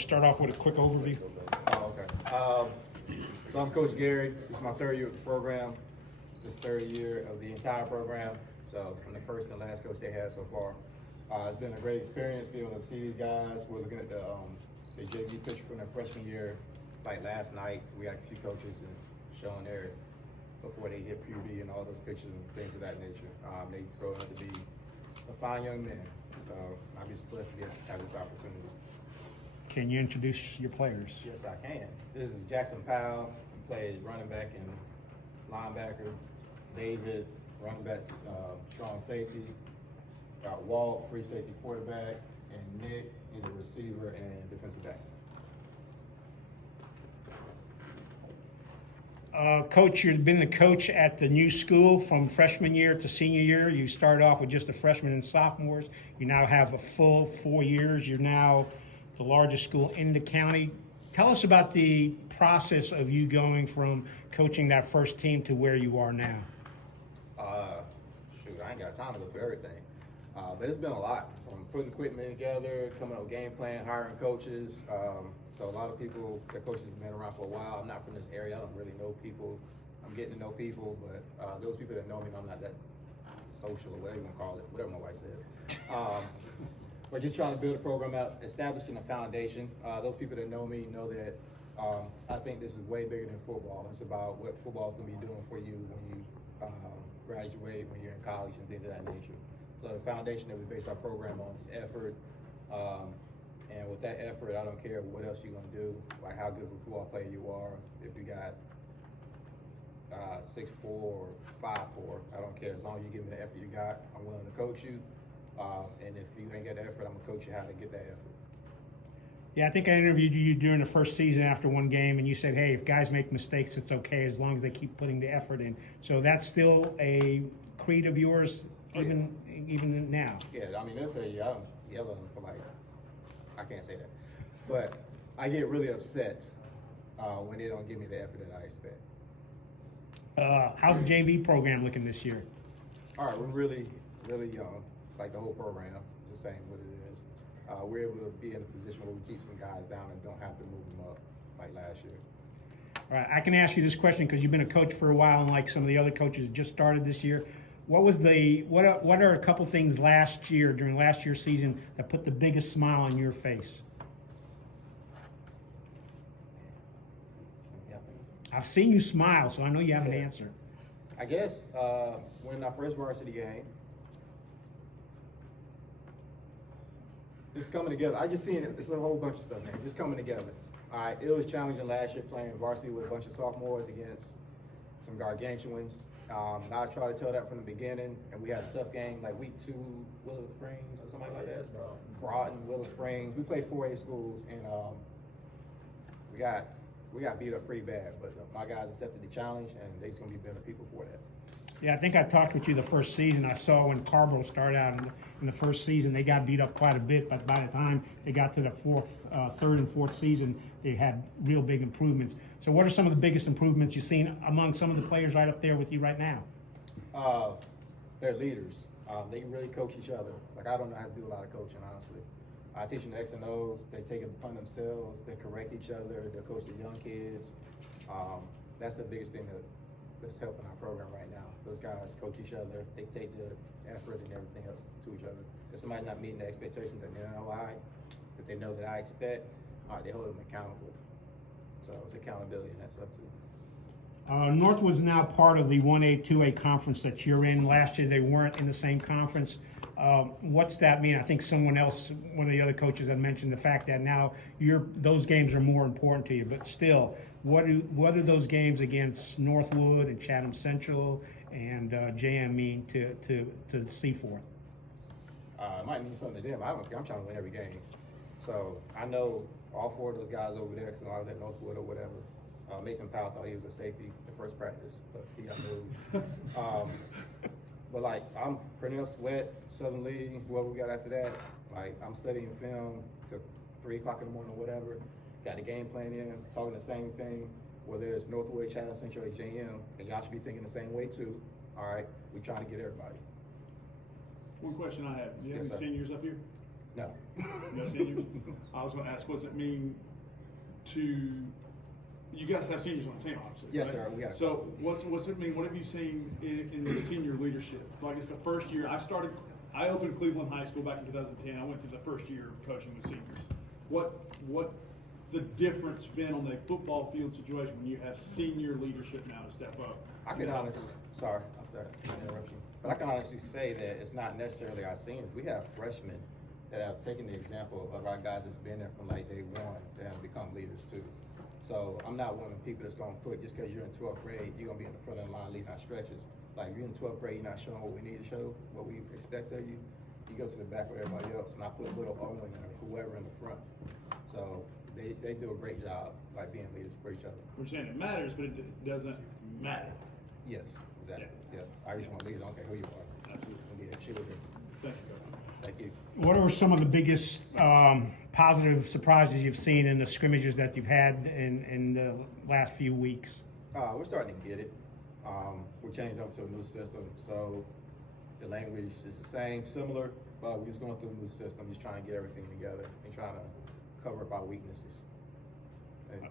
to start off with a quick overview? Oh, okay. So I'm Coach Gary. This is my third year of the program. This third year of the entire program. So I'm the first and last coach they had so far. It's been a great experience being able to see these guys. We're looking at the JV picture from their freshman year, like last night. We had a few coaches and showing their before they hit puberty and all those pictures and things of that nature. They grow up to be a fine young man. So I'm just blessed to have this opportunity. Can you introduce your players? Yes, I can. This is Jackson Powell. He played running back and linebacker. David, running back, strong safety. Got Walt, free safety quarterback. And Nick is a receiver and defensive back. Coach, you've been the coach at the new school from freshman year to senior year. You started off with just the freshmen and sophomores. You now have a full 4 years. You're now the largest school in the county. Tell us about the process of you going from coaching that first team to where you are now. Shoot, I ain't got time to go through everything. But it's been a lot, from putting equipment together, coming up with game plan, hiring coaches. So a lot of people, the coaches have been around for a while. I'm not from this area. I don't really know people. I'm getting to know people, but those people that know me, I'm not that social or whatever you want to call it, whatever my wife says. We're just trying to build a program out, establishing a foundation. Those people that know me know that I think this is way bigger than football. It's about what football is going to be doing for you when you graduate, when you're in college and things of that nature. So the foundation that we base our program on is effort. And with that effort, I don't care what else you're going to do, like how good of a football player you are. If you got 6'4" or 5'4", I don't care. As long as you give me the effort you got, I'm willing to coach you. And if you ain't got the effort, I'm going to coach you how to get that effort. Yeah, I think I interviewed you during the first season after one game, and you said, hey, if guys make mistakes, it's okay as long as they keep putting the effort in. So that's still a creed of yours, even now? Yeah, I mean, they'll tell you, I'm yelling for like, I can't say that. But I get really upset when they don't give me the effort that I expect. How's the JV program looking this year? All right, we're really, really young. Like the whole program is the same what it is. We're able to be in a position where we keep some guys down and don't have to move them up like last year. All right, I can ask you this question because you've been a coach for a while, and like some of the other coaches just started this year. What are a couple things last year, during last year's season, that put the biggest smile on your face? I've seen you smile, so I know you have an answer. I guess winning our first varsity game. Just coming together. I just seen it. It's a whole bunch of stuff, man. Just coming together. All right, it was challenging last year playing varsity with a bunch of sophomores against some gargantuans. I tried to tell that from the beginning, and we had a tough game like week 2, Willow Springs or something like that. Broughton, Willow Springs. We played 4A schools, and we got beat up pretty bad. But my guys accepted the challenge, and they're gonna be better people for that. Yeah, I think I talked with you the first season. I saw when Carborough started out in the first season, they got beat up quite a bit, but by the time they got to the third and fourth season, they had real big improvements. So what are some of the biggest improvements you've seen among some of the players right up there with you right now? They're leaders. They really coach each other. Like, I don't know how to do a lot of coaching, honestly. I teach them the X and O's. They take it upon themselves. They correct each other. They coach the young kids. That's the biggest thing that's helping our program right now. Those guys coach each other. They take the effort and everything else to each other. If somebody's not meeting the expectations that they know that they know that I expect, they hold them accountable. So it's accountability and that stuff too. Northwood's now part of the 1A, 2A conference that you're in. Last year they weren't in the same conference. What's that mean? I think someone else, one of the other coaches had mentioned the fact that now those games are more important to you, but still, what do those games against Northwood and Chatham Central and JM mean to Seaforth? It might mean something to them. I don't care. I'm trying to win every game. So I know all 4 of those guys over there because I was at Northwood or whatever. Mason Powell thought he was a safety the first practice, but he got moved. But like, I'm Pernell Sweat, Southern League, whoever we got after that. Like, I'm studying film till 3 o'clock in the morning or whatever. Got the game plan in, talking the same thing. Whether it's Northwood, Chatham Central, or JM, and y'all should be thinking the same way too. All right, we trying to get everybody. One question I have: do you have Yes, any sir. seniors up here? No. No seniors? I was gonna ask, what's it mean to, you guys have seniors on the team, obviously, Yes, right? sir, we got a So what's it mean, what have you seen in the senior leadership? Like, it's the first year, I opened Cleveland High School back in 2010, I went through the first year of coaching with seniors. What's the difference been on the football field situation when you have senior leadership now to step up? I can honestly, sorry to interrupt you, but I can honestly say that it's not necessarily our seniors. We have freshmen that have taken the example of our guys that's been there from like day one that have become leaders too. So I'm not one of the people that's gonna put, just because you're in 12th grade, you're gonna be in the front of the line leading our stretches. Like, you're in 12th grade, you're not showing what we need to show, what we expect of you. You go to the back with everybody else, and I put a little Owen or whoever in the front. So they do a great job, like being leaders for each other. We're saying it matters, but it doesn't matter. Yes, exactly. Yeah, I just want leaders. I don't care who you are. Absolutely. Yeah, she would be. Thank you, Coach. Thank you. What are some of the biggest positive surprises you've seen in the scrimmages that you've had in the last few weeks? We're starting to get it. We're changing over to a new system, so the language is the same, similar, but we're just going through a new system, just trying to get everything together and trying to cover up our weaknesses. And,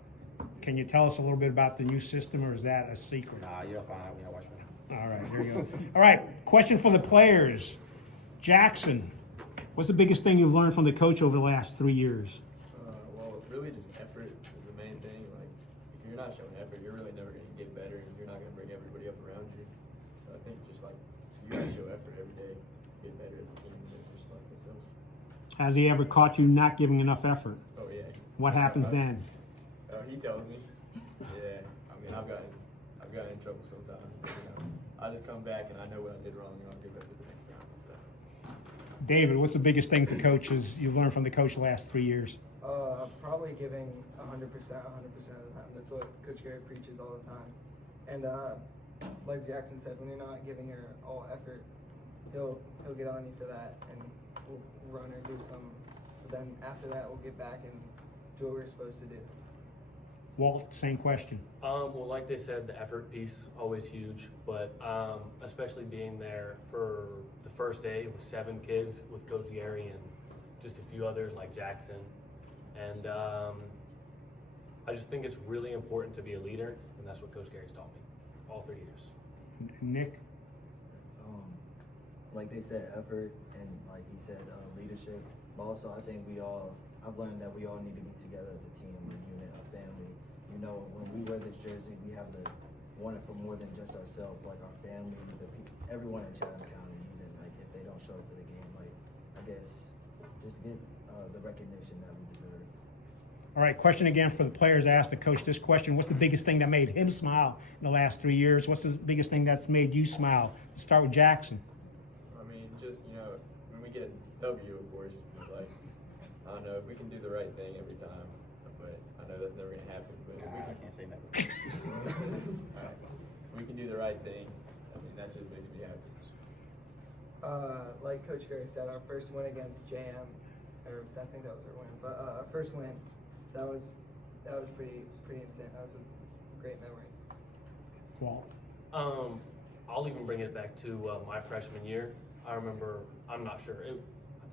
Can you tell us a little bit about the new system, or is that a secret? nah, you'll find out when you watch me. All right, here you go. All right, question for the players. Jackson, what's the biggest thing you've learned from the coach over the last 3 years? Well, really just effort is the main thing. Like, if you're not showing effort, you're really never going to get better, and you're not going to bring everybody up around you. So I think just like, you got to show effort every day, get better as a team, and just like myself. Has he ever caught you not giving enough effort? Oh yeah. What happens then? He tells me. Yeah. I mean, I've gotten in trouble sometimes. You know, I just come back and I know what I did wrong, and I'll get better the next time. So. David, what's the biggest things you've learned from the coach the last 3 years? Probably giving 100% of the time. That's what Coach Gary preaches all the time. And like Jackson said, when you're not giving your all effort, he'll get on you for that, and we'll run or do some. But then after that, we'll get back and do what we're supposed to do. Walt, same question. Well, like they said, the effort piece always huge, but especially being there for the first day with 7 kids with Coach Gary and just a few others like Jackson, and I just think it's really important to be a leader, and that's what Coach Gary's taught me all 3 years. Nick? Like they said, effort, and like he said, leadership. But also, I think I've learned that we all need to be together as a team, a unit, a family. You know, when we wear this jersey, we have to want it for more than just ourselves, like our family, the people, everyone in Chatham County, even like if they don't show up to the game, like I guess just get the recognition that we deserve. All right, question again for the players. I asked the coach this question. What's the biggest thing that made him smile in the last 3 years? What's the biggest thing that's made you smile? Let's start with Jackson. I mean, just, you know, when we get a W, of course, like, I don't know, if we can do the right thing every time, but I know that's never going to happen. But if I can't say nothing. we can do the right thing, I mean, that just makes me happy. Like Coach Gary said, our first win against JM, or I think that was our win, but our first win, that was pretty insane. That was a great memory. Walt. I'll even bring it back to my freshman year. I remember, I'm not sure, I think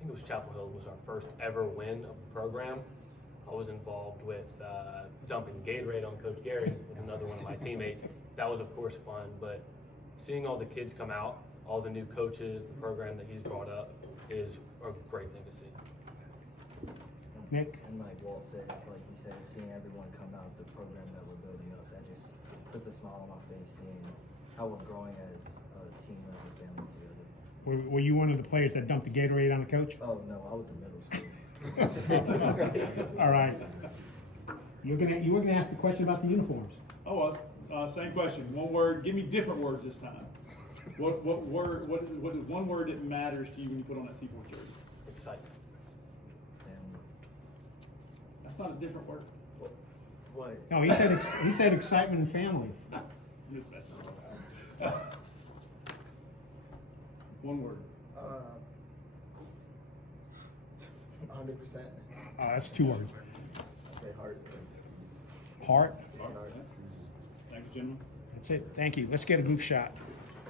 it was Chapel Hill was our first ever win of the program. I was involved with dumping Gatorade on Coach Gary with another one of my teammates. That was of course fun, but seeing all the kids come out, all the new coaches, the program that he's brought up is a great thing to see. Nick? And like Walt said, like he said, seeing everyone come out, the program that we're building up, that just puts a smile on my face, seeing how we're growing as a team, as a family together. Were you one of the players that dumped the Gatorade on the coach? Oh no, I was in middle school. All right. You were gonna ask the question about the uniforms. Oh, same question. One word. Give me different words this time. What is one word that matters to you when you put on that Seaforth jersey? Excitement. And That's not a different word. what? No, he said excitement and family. That's wrong. One word. 100%. That's 2 words. I say heart. Heart. Thank you, gentlemen. That's it. Thank you. Let's get a group shot.